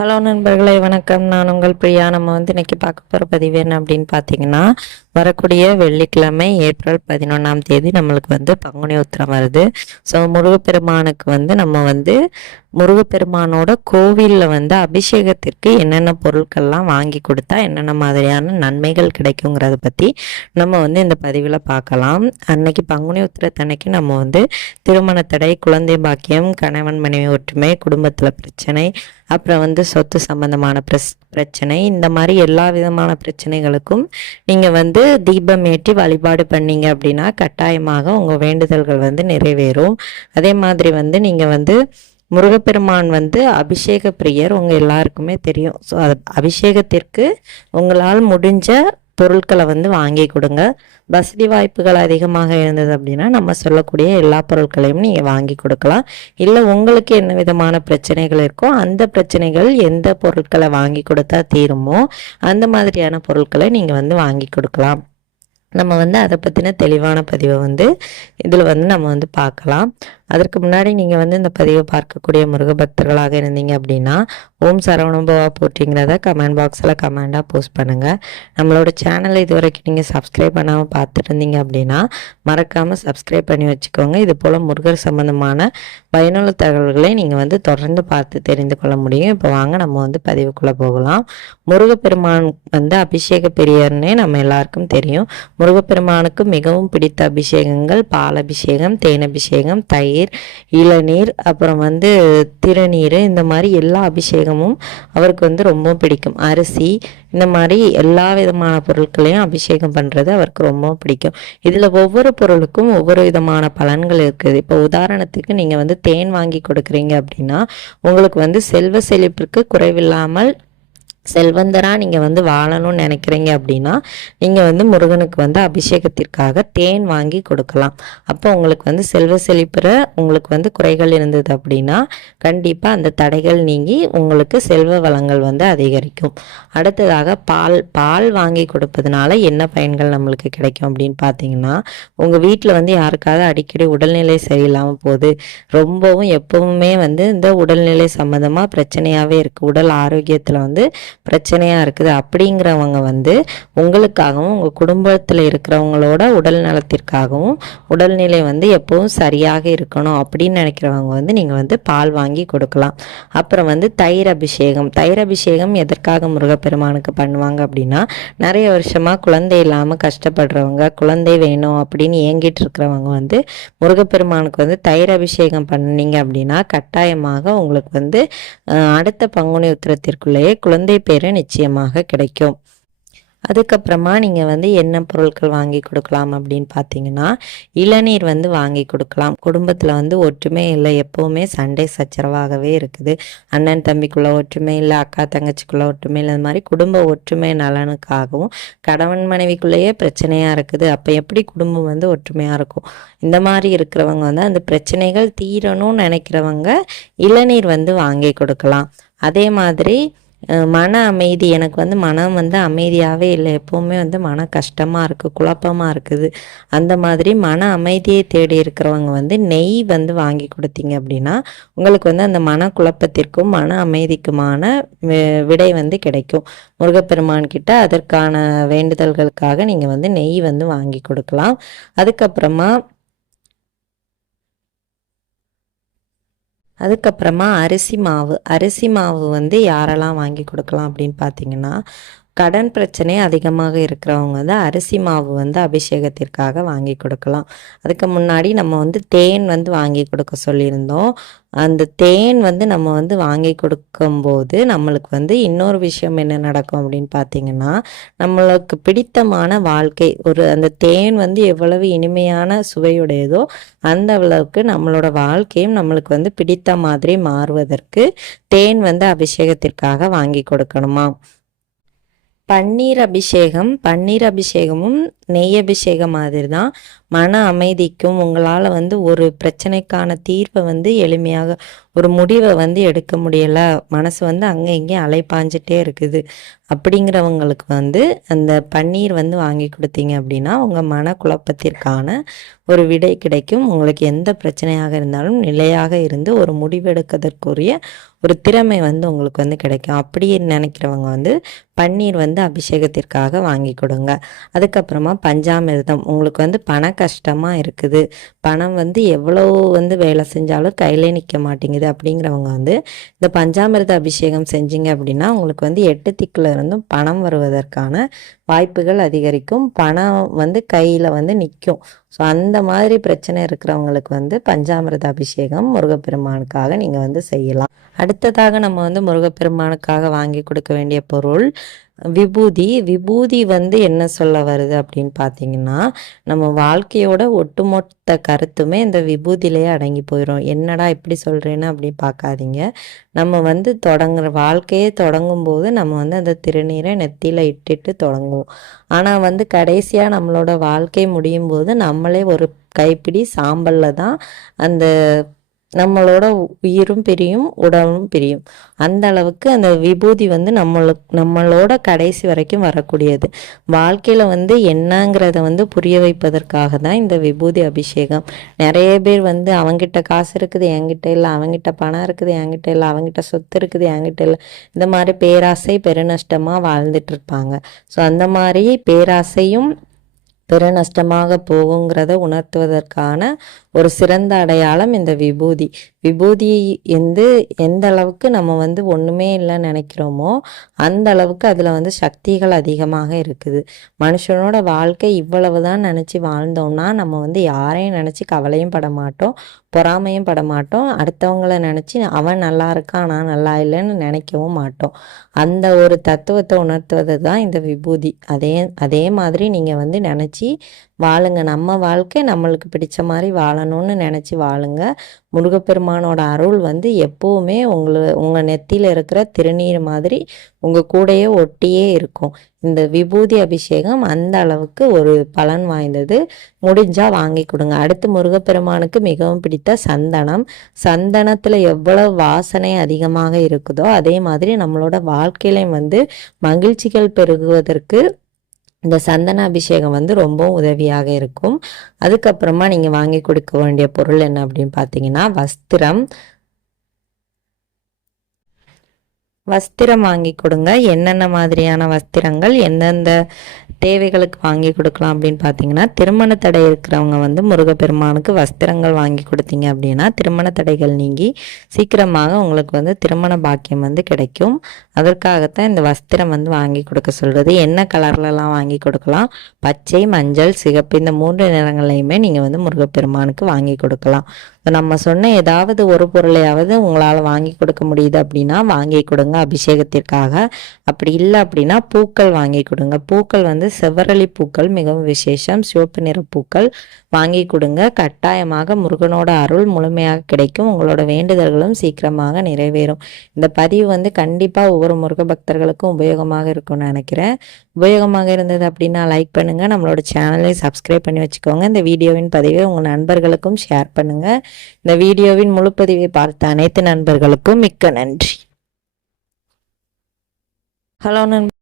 Hello நண்பர்களே, வணக்கம். நான் உங்கள் பிரியா. நம்ம இன்னைக்கு பார்க்க போகிற பதிவு என்ன அப்படின்னு பார்த்தீங்கன்னா, வரக்கூடிய வெள்ளிக்கிழமை ஏப்ரல் 11ஆம் தேதி நம்மளுக்கு பங்குனி உத்திரம் வருது. ஸோ முருகப்பெருமானுக்கு நம்ம முருகப்பெருமானோட கோவிலில் அபிஷேகத்திற்கு என்னென்ன பொருட்கள்லாம் வாங்கி கொடுத்தா என்னென்ன மாதிரியான நன்மைகள் கிடைக்குங்கிறத பற்றி நம்ம இந்த பதிவில் பார்க்கலாம். அன்னைக்கு பங்குனி உத்திரத்தன்னைக்கு நம்ம திருமண தடை, குழந்தை பாக்கியம், கணவன் மனைவி ஒற்றுமை, குடும்பத்தில் பிரச்சனை, அப்புறம் சொத்து சம்பந்தமான பிரச்சனை, இந்த மாதிரி எல்லா விதமான பிரச்சனைகளுக்கும் நீங்கள் தீபம் ஏற்றி வழிபாடு பண்ணீங்க அப்படின்னா கட்டாயமாக உங்கள் வேண்டுதல்கள் நிறைவேறும். அதே மாதிரி நீங்கள் முருகப்பெருமான் அபிஷேக பிரியர், உங்கள் எல்லாருக்குமே தெரியும். ஸோ அது அபிஷேகத்திற்கு உங்களால் முடிஞ்ச பொருட்களை வாங்கி கொடுங்க. வசதி வாய்ப்புகள் அதிகமாக இருந்தது அப்படின்னா நம்ம சொல்லக்கூடிய எல்லா பொருட்களையும் நீங்கள் வாங்கி கொடுக்கலாம். இல்லை உங்களுக்கு என்ன விதமான பிரச்சனைகள் இருக்கோ அந்த பிரச்சனைகள் எந்த பொருட்களை வாங்கி கொடுத்தா தீருமோ அந்த மாதிரியான பொருட்களை நீங்கள் வாங்கி கொடுக்கலாம். நம்ம அதை பற்றின தெளிவான பதிவை இதில் நம்ம பார்க்கலாம். அதற்கு முன்னாடி நீங்கள் இந்த பதிவை பார்க்கக்கூடிய முருக பக்தர்களாக இருந்தீங்க அப்படின்னா ஓம் சரவணபவா போட்டிங்கிறத கமெண்ட் பாக்ஸில் கமெண்டாக போஸ்ட் பண்ணுங்கள். நம்மளோட சேனலை இது வரைக்கும் நீங்கள் சப்ஸ்கிரைப் பண்ணாமல் பார்த்துட்டு இருந்தீங்க அப்படின்னா மறக்காமல் சப்ஸ்கிரைப் பண்ணி வச்சுக்கோங்க. இது போல் முருகர் சம்பந்தமான பயனுள்ள தகவல்களை நீங்கள் தொடர்ந்து பார்த்து தெரிந்து கொள்ள முடியும். இப்போ வாங்க நம்ம பதிவுக்குள்ளே போகலாம். முருகப்பெருமான் அபிஷேக பெரியர்னே நம்ம எல்லாருக்கும் தெரியும். முருகப்பெருமானுக்கு மிகவும் பிடித்த அபிஷேகங்கள் பால் அபிஷேகம், தேன் அபிஷேகம், தயிர், இளநீர், அப்புறம் திருநீர், இந்த மாதிரி எல்லா அபிஷேகமும் அவருக்கு ரொம்ப பிடிக்கும். அரிசி, இந்த மாதிரி எல்லா விதமான பொருட்களையும் அபிஷேகம் பண்ணுறது அவருக்கு ரொம்ப பிடிக்கும். இதில் ஒவ்வொரு பொருளுக்கும் ஒவ்வொரு விதமான பலன்கள் இருக்குது. இப்போ உதாரணத்துக்கு நீங்கள் தேன் வாங்கி கொடுக்குறீங்க அப்படின்னா உங்களுக்கு செல்வ செழிப்பிற்கு குறைவில்லாமல் செல்வந்தராக நீங்கள் வாழணும்னு நினைக்கிறீங்க அப்படின்னா நீங்கள் முருகனுக்கு அபிஷேகத்திற்காக தேன் வாங்கி கொடுக்கலாம். அப்போ உங்களுக்கு செல்வ செழிப்புற உங்களுக்கு குறைகள் இருந்தது அப்படின்னா கண்டிப்பாக அந்த தடைகள் நீங்கி உங்களுக்கு செல்வ வளங்கள் அதிகரிக்கும். அடுத்ததாக பால் வாங்கி கொடுப்பதுனால என்ன பயன்கள் நம்மளுக்கு கிடைக்கும் அப்படின்னு பார்த்தீங்கன்னா, உங்கள் வீட்டில் யாருக்காவது அடிக்கடி உடல்நிலை சரியில்லாமல் போகுது, ரொம்பவும் எப்பவுமே இந்த உடல்நிலை சம்மந்தமாக பிரச்சனையாகவே இருக்குது, உடல் ஆரோக்கியத்தில் பிரச்சனையாக இருக்குது அப்படிங்கிறவங்க உங்களுக்காகவும் உங்கள் குடும்பத்தில் இருக்கிறவங்களோட உடல் நலத்திற்காகவும் உடல்நிலை எப்பவும் சரியாக இருக்கணும் அப்படின்னு நினைக்கிறவங்க நீங்கள் பால் வாங்கி கொடுக்கலாம். அப்புறம் தயிர் அபிஷேகம் எதற்காக முருகப்பெருமானுக்கு பண்ணுவாங்க அப்படின்னா, நிறைய வருஷமாக குழந்தை இல்லாமல் கஷ்டப்படுறவங்க, குழந்தை வேணும் அப்படின்னு ஏங்கிட்டு இருக்கிறவங்க முருகப்பெருமானுக்கு தயிர் அபிஷேகம் பண்ணீங்க அப்படின்னா கட்டாயமாக உங்களுக்கு அடுத்த பங்குனி உத்திரத்திற்குள்ளேயே குழந்தை பேரு நிச்சயமாக கிடைக்கும். அதுக்கப்புறமா நீங்கள் என்ன பொருட்கள் வாங்கி கொடுக்கலாம் அப்படின்னு பார்த்தீங்கன்னா, இளநீர் வாங்கி கொடுக்கலாம். குடும்பத்தில் ஒற்றுமை இல்லை, எப்போவுமே சண்டை சச்சரவாகவே இருக்குது, அண்ணன் தம்பிக்குள்ளே ஒற்றுமை இல்லை, அக்கா தங்கச்சிக்குள்ளே ஒற்றுமை இல்லை, இந்த மாதிரி குடும்ப ஒற்றுமை நலனுக்காகவும் கணவன் மனைவிக்குள்ளேயே பிரச்சனையாக இருக்குது. அப்போ எப்படி குடும்பம் ஒற்றுமையாக இருக்கும்? இந்த மாதிரி இருக்கிறவங்க அந்த பிரச்சனைகள் தீரணும்னு நினைக்கிறவங்க இளநீர் வாங்கி கொடுக்கலாம். அதே மாதிரி மன அமைதி, எனக்கு மனம் அமைதியாகவே இல்லை, எப்போவுமே மன கஷ்டமாக இருக்குது, குழப்பமாக இருக்குது, அந்த மாதிரி மன அமைதியை தேடி இருக்கிறவங்க நெய் வாங்கி கொடுத்தீங்க அப்படின்னா உங்களுக்கு அந்த மன குழப்பத்திற்கும் மன அமைதிக்குமான விடை கிடைக்கும். முருகப்பெருமான் கிட்ட அதற்கான வேண்டுதல்களுக்காக நீங்கள் நெய் வாங்கி கொடுக்கலாம். அதுக்கப்புறமா அரிசி மாவு யாரெல்லாம் வாங்கி கொடுக்கலாம் அப்படின்னு பார்த்தீங்கன்னா, கடன் பிரச்சனை அதிகமாக இருக்கிறவங்க அரிசி மாவு அபிஷேகத்திற்காக வாங்கி கொடுக்கலாம். அதுக்கு முன்னாடி நம்ம தேன் வாங்கி கொடுக்க சொல்லியிருந்தோம். அந்த தேன் நம்ம வாங்கி கொடுக்கும்போது நம்மளுக்கு இன்னொரு விஷயம் என்ன நடக்கும் அப்படின்னு பார்த்தீங்கன்னா, நம்மளுக்கு பிடித்தமான வாழ்க்கை, அந்த தேன் எவ்வளவு இனிமையான சுவையுடையதோ அந்த அளவுக்கு நம்மளோட வாழ்க்கையும் நம்மளுக்கு பிடித்த மாதிரி மாறுவதற்கு தேன் அபிஷேகத்திற்காக வாங்கி கொடுக்கணுமா. பன்னீர் அபிஷேகமும் நெய் அபிஷேகம் மாதிரி தான். மன அமைதிக்கும் உங்களால் வந்து ஒரு பிரச்சனைக்கான தீர்வை வந்து எளிமையாக ஒரு முடிவை வந்து எடுக்க முடியலை, மனசு வந்து அங்கே இங்கேயும் அலைப்பாஞ்சிட்டே இருக்குது அப்படிங்கிறவங்களுக்கு வந்து அந்த பன்னீர் வந்து வாங்கி கொடுத்தீங்க அப்படின்னா உங்கள் மனக்குழப்பத்திற்கான ஒரு விடை கிடைக்கும். உங்களுக்கு எந்த பிரச்சனையாக இருந்தாலும் நிலையாக இருந்து ஒரு முடிவெடுக்கிறதுக்குரிய ஒரு திறமை வந்து உங்களுக்கு வந்து கிடைக்கும். அப்படி நினைக்கிறவங்க வந்து பன்னீர் வந்து அபிஷேகத்திற்காக வாங்கி கொடுங்க. அதுக்கப்புறமா பஞ்சாமிர்தம், உங்களுக்கு வந்து பண கஷ்டமாக இருக்குது, பணம் வந்து எவ்வளோ வந்து வேலை செஞ்சாலும் கையிலே நிற்க மாட்டேங்குது அப்படிங்கிறவங்க வந்து இந்த பஞ்சாமிர்த அபிஷேகம் செஞ்சீங்க அப்படின்னா உங்களுக்கு வந்து 8 திக்கில் இருந்தும் பணம் வருவதற்கான வாய்ப்புகள் அதிகரிக்கும். பணம் வந்து கையில் வந்து நிற்கும். ஸோ அந்த மாதிரி பிரச்சனை இருக்கிறவங்களுக்கு வந்து பஞ்சாமிர்த அபிஷேகம் முருகப்பெருமானுக்காக நீங்கள் வந்து செய்யலாம். அடுத்ததாக நம்ம வந்து முருகப்பெருமானுக்காக வாங்கி கொடுக்க வேண்டிய பொருள் விபூதி. விபூதி வந்து என்ன சொல்ல வருது அப்படின்னு பார்த்தீங்கன்னா, நம்ம வாழ்க்கையோட ஒட்டுமொத்த கருத்துமே இந்த விபூதியிலேயே அடங்கி போயிடும். என்னடா இப்படி சொல்கிறேன்னு அப்படி பார்க்காதீங்க. நம்ம வந்து வாழ்க்கையே தொடங்கும் போது நம்ம வந்து அந்த திருநீரை நெத்தியில் இட்டுட்டு தொடங்குவோம். ஆனால் வந்து கடைசியாக நம்மளோட வாழ்க்கை முடியும் போது நம்மளே ஒரு கைப்பிடி சாம்பலில் தான் அந்த நம்மளோட உயிரும் பிரியும், உடலும் பிரியும். அந்த அளவுக்கு அந்த விபூதி வந்து நம்மளோட கடைசி வரைக்கும் வரக்கூடியது. வாழ்க்கையில் வந்து என்னங்கிறத வந்து புரிய வைப்பதற்காக தான் இந்த விபூதி அபிஷேகம். நிறைய பேர் வந்து அவங்கிட்ட காசு இருக்குது என்கிட்ட இல்லை, அவங்கிட்ட பணம் இருக்குது என்கிட்ட இல்லை, அவங்கிட்ட சொத்து இருக்குது என்கிட்ட இல்லை, இந்த மாதிரி பேராசை பெருநஷ்டமாக வாழ்ந்துட்டு இருப்பாங்க. ஸோ அந்த மாதிரி பேராசையும் பெருநஷ்டமாக போகுங்கிறத உணர்த்துவதற்கான ஒரு சிறந்த அடையாளம் இந்த விபூதி. விபூதி வந்து எந்த அளவுக்கு நம்ம வந்து ஒன்றுமே இல்லைன்னு நினைக்கிறோமோ அந்த அளவுக்கு அதில் வந்து சக்திகள் அதிகமாக இருக்குது. மனுஷனோட வாழ்க்கை இவ்வளவு தான் நினச்சி வாழ்ந்தோம்னா நம்ம வந்து யாரையும் நினச்சி கவலையும் பட மாட்டோம், பொறாமையும் பட மாட்டோம், அடுத்தவங்கள நினச்சி அவன் நல்லா இருக்கான் நான் நல்லா இல்லைன்னு நினைக்கவும் மாட்டோம். அந்த ஒரு தத்துவத்தை உணர்த்துவது தான் இந்த விபூதி. அதே மாதிரி நீங்கள் வந்து நினச்சி வாழுங்க. நம்ம வாழ்க்கை நம்மளுக்கு பிடிச்ச மாதிரி வாழணும்னு நினச்சி வாழுங்க. முருகப்பெருமானோட அருள் வந்து எப்போவுமே உங்கள் நெத்தியில் இருக்கிற திருநீர் மாதிரி உங்கள் கூடையே ஒட்டியே இருக்கும். இந்த விபூதி அபிஷேகம் அந்த அளவுக்கு ஒரு பலன் வாய்ந்தது. முடிஞ்சால் வாங்கி கொடுங்க. அடுத்து முருகப்பெருமானுக்கு மிகவும் பிடித்த சந்தனம். சந்தனத்தில் எவ்வளவு வாசனை அதிகமாக இருக்குதோ அதே மாதிரி நம்மளோட வாழ்க்கையிலையும் வந்து மகிழ்ச்சிகள் பெருகுவதற்கு இந்த சந்தன அபிஷேகம் வந்து ரொம்ப உதவியாக இருக்கும். அதுக்கப்புறமா நீங்கள் வாங்கி கொடுக்க வேண்டிய பொருள் என்ன அப்படின்னு பார்த்தீங்கன்னா வஸ்திரம். வஸ்திரம் வாங்கி கொடுங்க. என்னென்ன மாதிரியான வஸ்திரங்கள் எந்தெந்த தேவைகளுக்கு வாங்கி கொடுக்கலாம் அப்படின்னு பார்த்தீங்கன்னா, திருமண தடை இருக்கிறவங்க வந்து முருகப்பெருமானுக்கு வஸ்திரங்கள் வாங்கி கொடுத்தீங்க அப்படின்னா திருமண தடைகள் நீங்கி சீக்கிரமாக உங்களுக்கு வந்து திருமண பாக்கியம் வந்து கிடைக்கும். அதற்காகத்தான் இந்த வஸ்திரம் வந்து வாங்கி கொடுக்க சொல்கிறது. என்ன கலர்லலாம் வாங்கி கொடுக்கலாம்? பச்சை, மஞ்சள், சிகப்பு இந்த 3 நிறங்களையுமே நீங்கள் வந்து முருகப்பெருமானுக்கு வாங்கி கொடுக்கலாம். நம்ம சொன்ன ஏதாவது ஒரு பொருளையாவது உங்களால் வாங்கி கொடுக்க முடியுது அப்படின்னா வாங்கி கொடுங்க அபிஷேகத்திற்காக. அப்படி இல்லை அப்படின்னா பூக்கள் வாங்கி கொடுங்க. பூக்கள் வந்து செவ்வரளி பூக்கள் மிகவும் விசேஷம், சிவப்பு நிற பூக்கள் வாங்கி கொடுங்க. கட்டாயமாக முருகனோட அருள் முழுமையாக கிடைக்கும். உங்களோட வேண்டுதல்களும் சீக்கிரமாக நிறைவேறும். இந்த பதிவு வந்து கண்டிப்பாக ஒவ்வொரு முருக பக்தர்களுக்கும் உபயோகமாக இருக்கும்னு நினைக்கிறேன். உபயோகமாக இருந்தது அப்படின்னா லைக் பண்ணுங்க, நம்மளோட சேனலை சப்ஸ்கிரைப் பண்ணி வச்சுக்கோங்க. இந்த வீடியோவின் பதிவை உங்கள் நண்பர்களுக்கும் ஷேர் பண்ணுங்க. இந்த வீடியோவின் முழு பதிவை பார்த்த அனைத்து நண்பர்களுக்கும் மிக்க நன்றி. ஹலோ நண்பர்.